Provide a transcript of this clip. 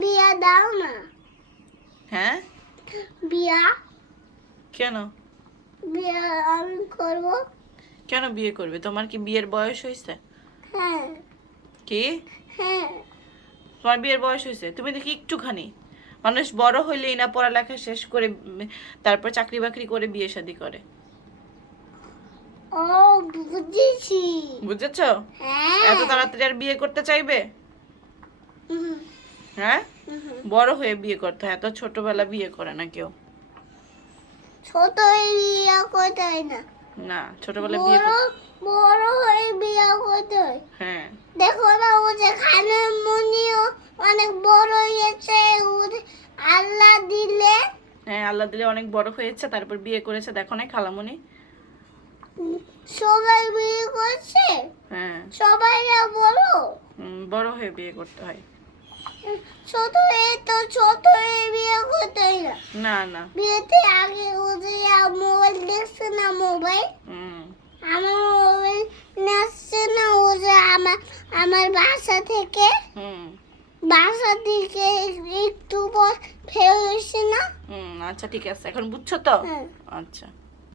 বিয়া দাও না। হ্যাঁ বিয়া কেন? বিয়া আমি করব। কেন বিয়ে করবে? তোমার কি বিয়ের বয়স হয়েছে? হ্যাঁ কি? হ্যাঁ। তোমার বিয়ের বয়স হয়েছে? তুমি দেখি একটুখানি। মানুষ বড় হইলেই না পড়ালেখা শেষ করে তারপর চাকরি বাকরি করে বিয়ে শাদী করে। ও বুঝেছি। বুঝেছো? হ্যাঁ। এত তাড়াতাড়ি আর বিয়ে করতে চাইবে? হুম, হ্যাঁ, হুম। বড় হয়ে বিয়ে করতে হয়, এত ছোটবেলা বিয়ে করে না কেউ। ছোট হয়ে বিয়া করতে হয় না, না, ছোটবেলা বিয়ে বড় বড় হয়ে বিয়া করতে হয়। হ্যাঁ। দেখো না, ও যে খানের মনিও অনেক বড় হয়েছে, আল্লাহ দিলে। হ্যাঁ, আল্লাহ দিলে অনেক বড় হয়েছে, তারপর বিয়ে করেছে। দেখো না খালামণি? সবাই বিয়ে করছে। হ্যাঁ। সবাই বড়। বড় হয়ে বিয়ে করতে হয়। ছোট হয়ে তো ছোট হয়ে বিয়ে করতে হয় না। না না। বিয়েতে আগে ও যে মোবাইল দেখছে না, মোবাইল আমার মোবাইল নাচছে না, ও যে আমার বাসা থেকে একটু পর ফেরত এসে না। আচ্ছা ঠিক আছে, এখন বুঝছো তো? হ্যাঁ। আচ্ছা।